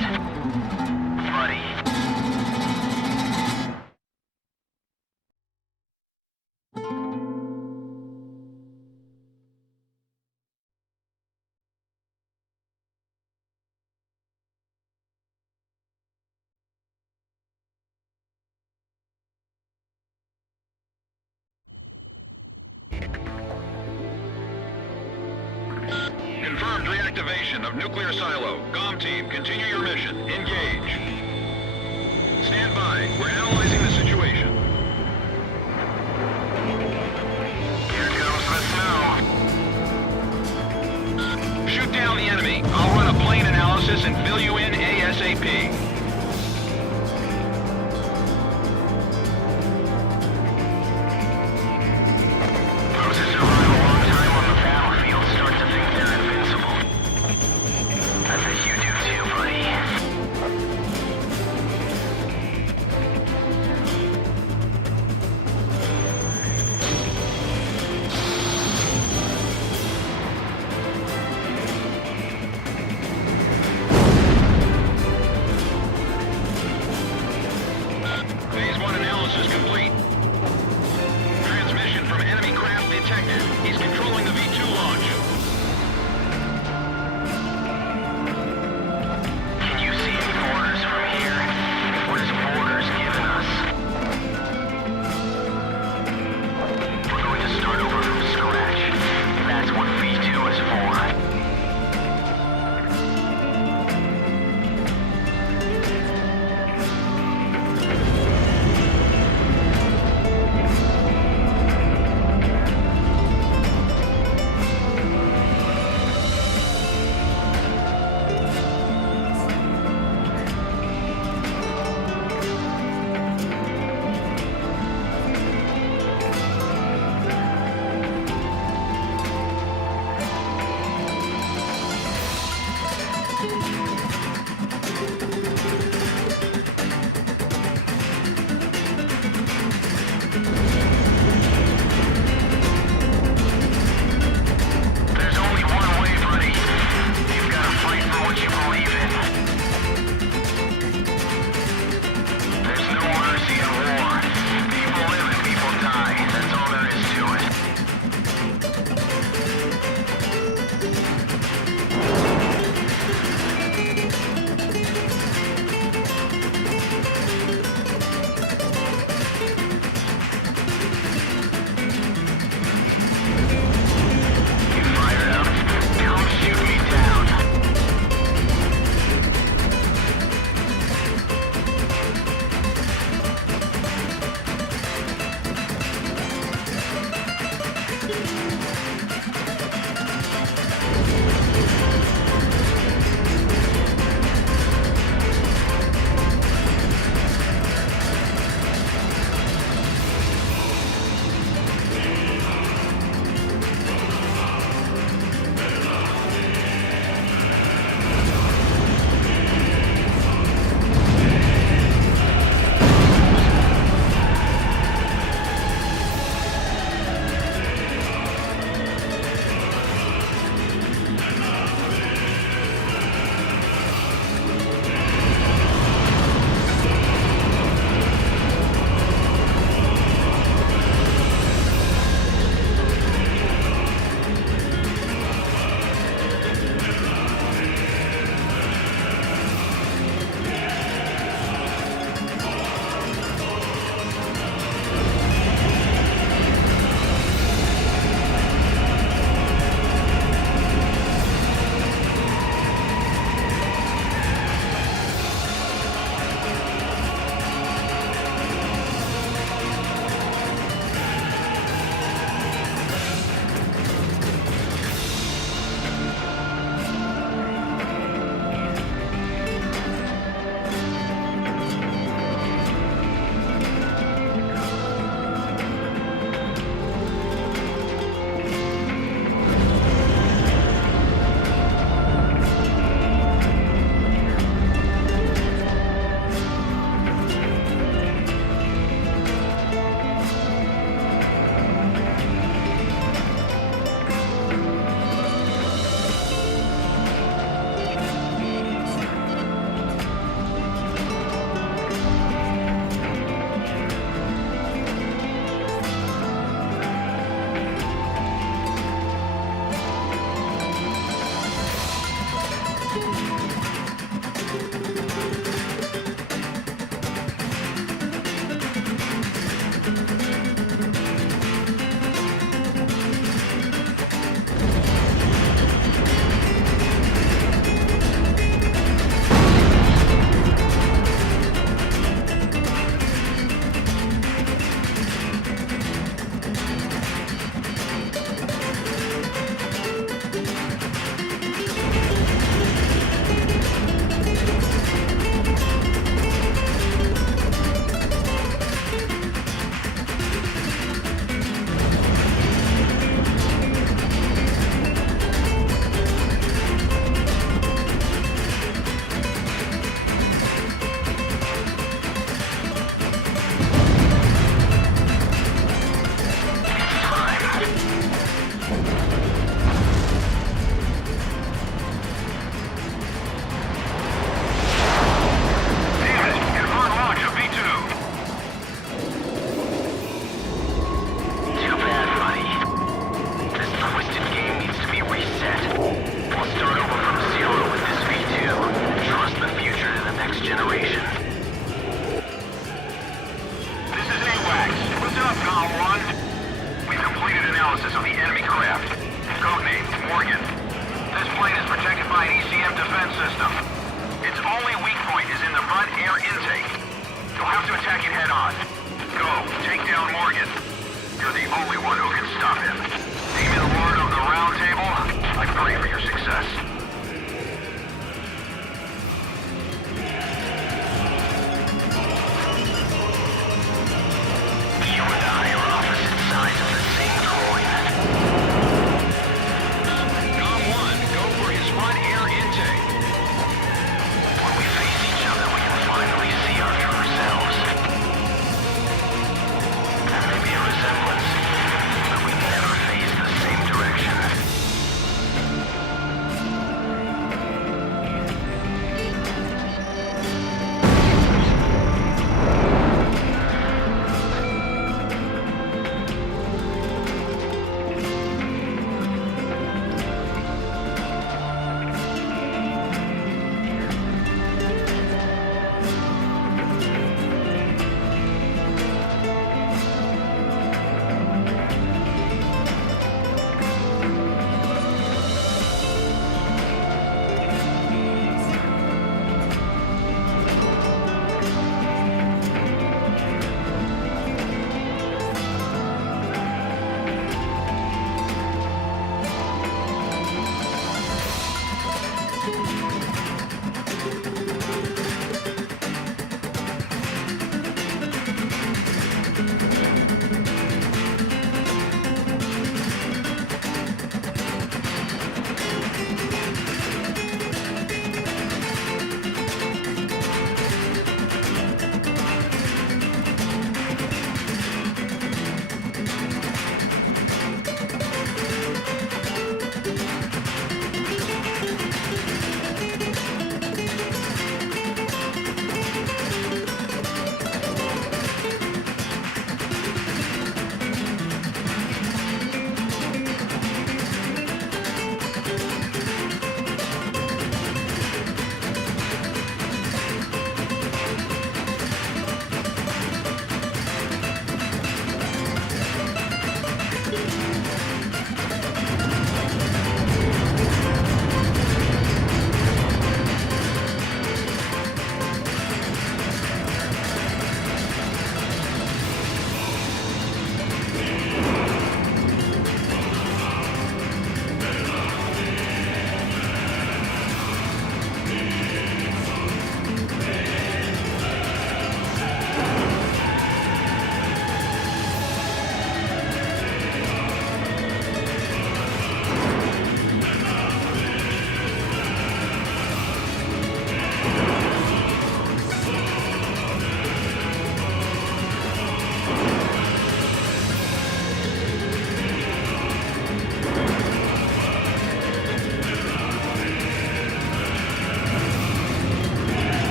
set. Buddy. Confirmed reactivation of nuclear silo. GOM team, continue your mission. Engage. Stand by. We're analyzing the situation. Here comes the snow. Shoot down the enemy. I'll run a plane analysis and fill you in ASAP. Those who survive a long time on the battlefield start to think they're invincible. I bet you do too, buddy.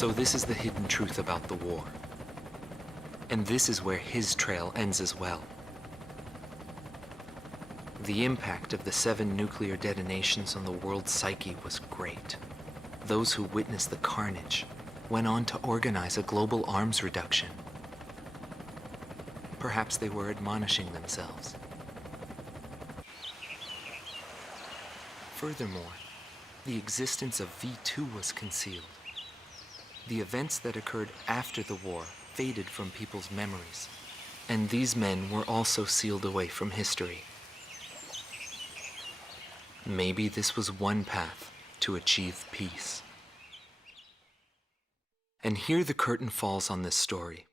So this is the hidden truth about the war. And this is where his trail ends as well. The impact of the 7 nuclear detonations on the world's psyche was great. Those who witnessed the carnage went on to organize a global arms reduction. Perhaps they were admonishing themselves. Furthermore, the existence of V2 was concealed. The events that occurred after the war faded from people's memories, and these men were also sealed away from history. Maybe this was one path to achieve peace. And here the curtain falls on this story.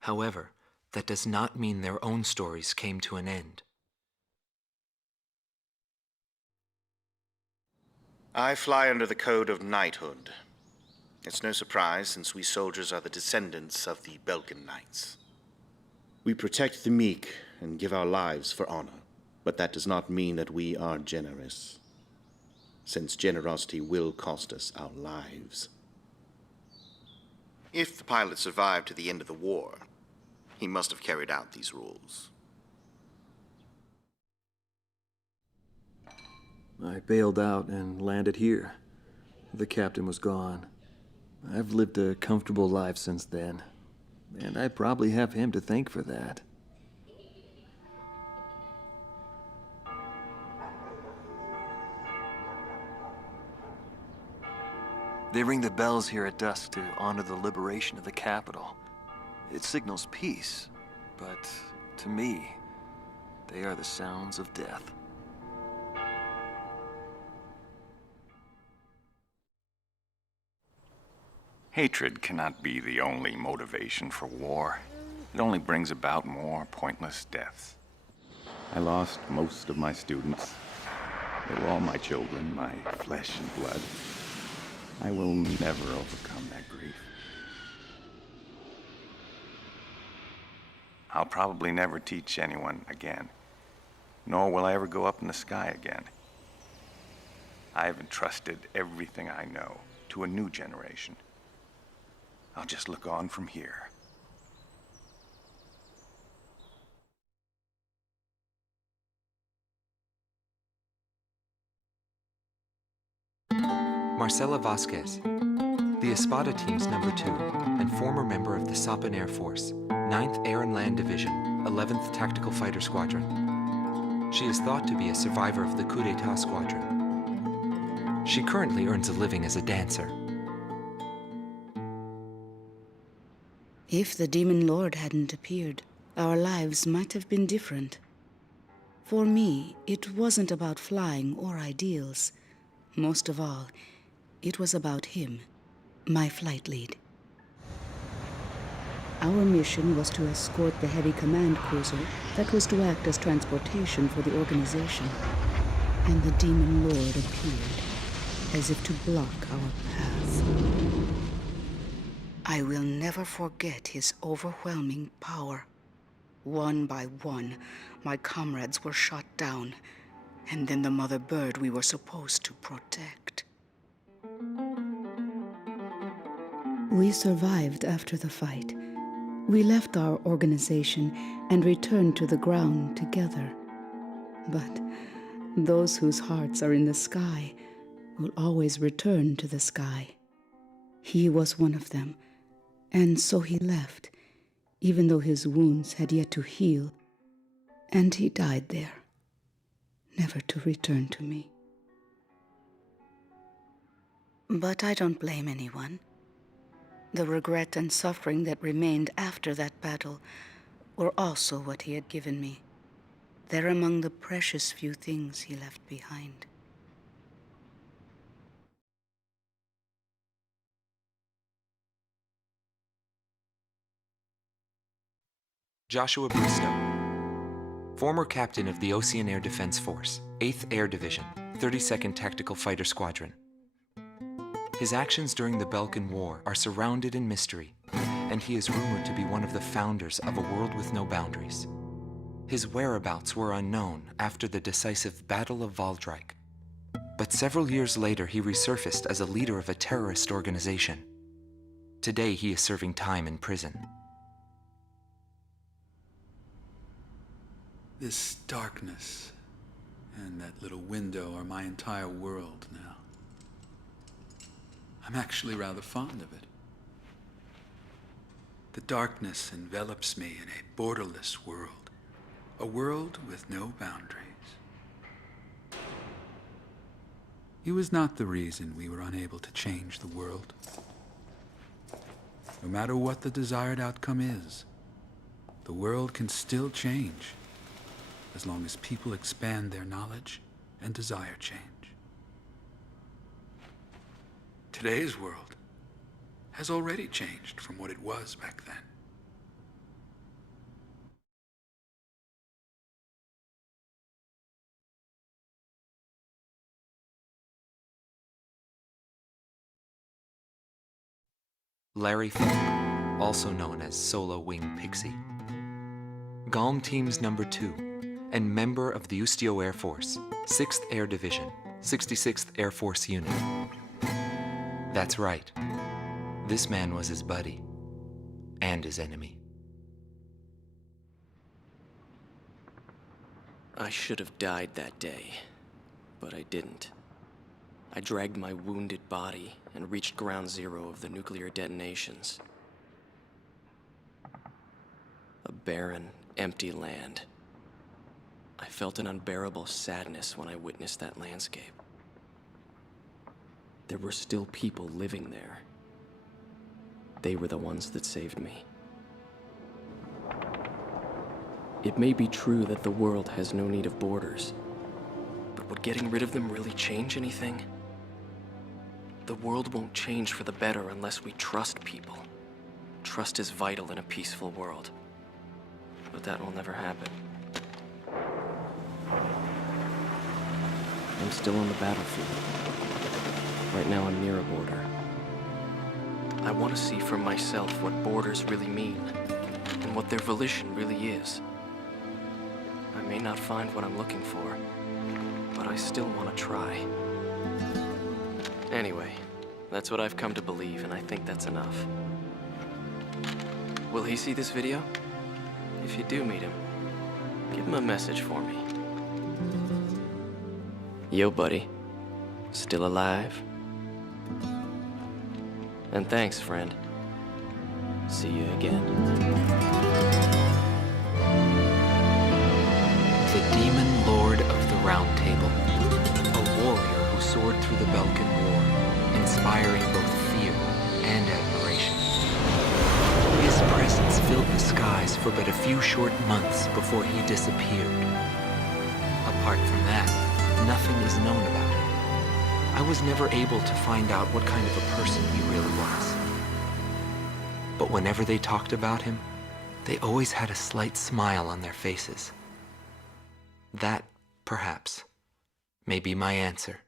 However, that does not mean their own stories came to an end. I fly under the code of knighthood. It's no surprise, since we soldiers are the descendants of the Belkan Knights. We protect the meek and give our lives for honor, but that does not mean that we are generous, since generosity will cost us our lives. If the pilot survived to the end of the war, he must have carried out these rules. I bailed out and landed here. The captain was gone. I've lived a comfortable life since then, and I probably have him to thank for that. They ring the bells here at dusk to honor the liberation of the capital. It signals peace, but to me, they are the sounds of death. Hatred cannot be the only motivation for war. It only brings about more pointless deaths. I lost most of my students. They were all my children, my flesh and blood. I will never overcome that grief. I'll probably never teach anyone again, nor will I ever go up in the sky again. I have entrusted everything I know to a new generation. I'll just look on from here. Marcela Vasquez, the Espada team's number 2 and former member of the Sapan Air Force, 9th Air and Land Division, 11th Tactical Fighter Squadron. She is thought to be a survivor of the Coup d'etat squadron. She currently earns a living as a dancer. If the Demon Lord hadn't appeared, our lives might have been different. For me, it wasn't about flying or ideals. Most of all, it was about him, my flight lead. Our mission was to escort the heavy command cruiser that was to act as transportation for the organization. And the Demon Lord appeared, as if to block our path. I will never forget his overwhelming power. One by one, my comrades were shot down, and then the mother bird we were supposed to protect. We survived after the fight. We left our organization and returned to the ground together. But those whose hearts are in the sky will always return to the sky. He was one of them. And so he left, even though his wounds had yet to heal, and he died there, never to return to me. But I don't blame anyone. The regret and suffering that remained after that battle were also what he had given me. They're among the precious few things he left behind. Joshua Bristow, former captain of the Ocean Air Defense Force, 8th Air Division, 32nd Tactical Fighter Squadron. His actions during the Balkan War are surrounded in mystery, and he is rumored to be one of the founders of a world with no boundaries. His whereabouts were unknown after the decisive Battle of Valdrike, but several years later he resurfaced as a leader of a terrorist organization. Today he is serving time in prison. This darkness and that little window are my entire world now. I'm actually rather fond of it. The darkness envelops me in a borderless world, a world with no boundaries. He was not the reason we were unable to change the world. No matter what the desired outcome is, the world can still change as long as people expand their knowledge and desire change. Today's world has already changed from what it was back then. Larry Falk, also known as Solo Wing Pixie. GALM Team's number 2 and member of the Ustio Air Force, 6th Air Division, 66th Air Force Unit. That's right. This man was his buddy and his enemy. I should have died that day, but I didn't. I dragged my wounded body and reached ground zero of the nuclear detonations. A barren, empty land. I felt an unbearable sadness when I witnessed that landscape. There were still people living there. They were the ones that saved me. It may be true that the world has no need of borders, but would getting rid of them really change anything? The world won't change for the better unless we trust people. Trust is vital in a peaceful world. But that will never happen. I'm still on the battlefield. Right now I'm near a border. I want to see for myself what borders really mean, and what their volition really is. I may not find what I'm looking for, but I still want to try. Anyway, that's what I've come to believe, and I think that's enough. Will he see this video? If you do meet him, give him a message for me. Yo, buddy. Still alive? And thanks, friend. See you again. The Demon Lord of the Round Table. A warrior who soared through the Balkan War, inspiring both fear and admiration. His presence filled the skies for but a few short months before he disappeared. Apart from that, nothing is known about him. I was never able to find out what kind of a person he really was. But whenever they talked about him, they always had a slight smile on their faces. That, perhaps, may be my answer.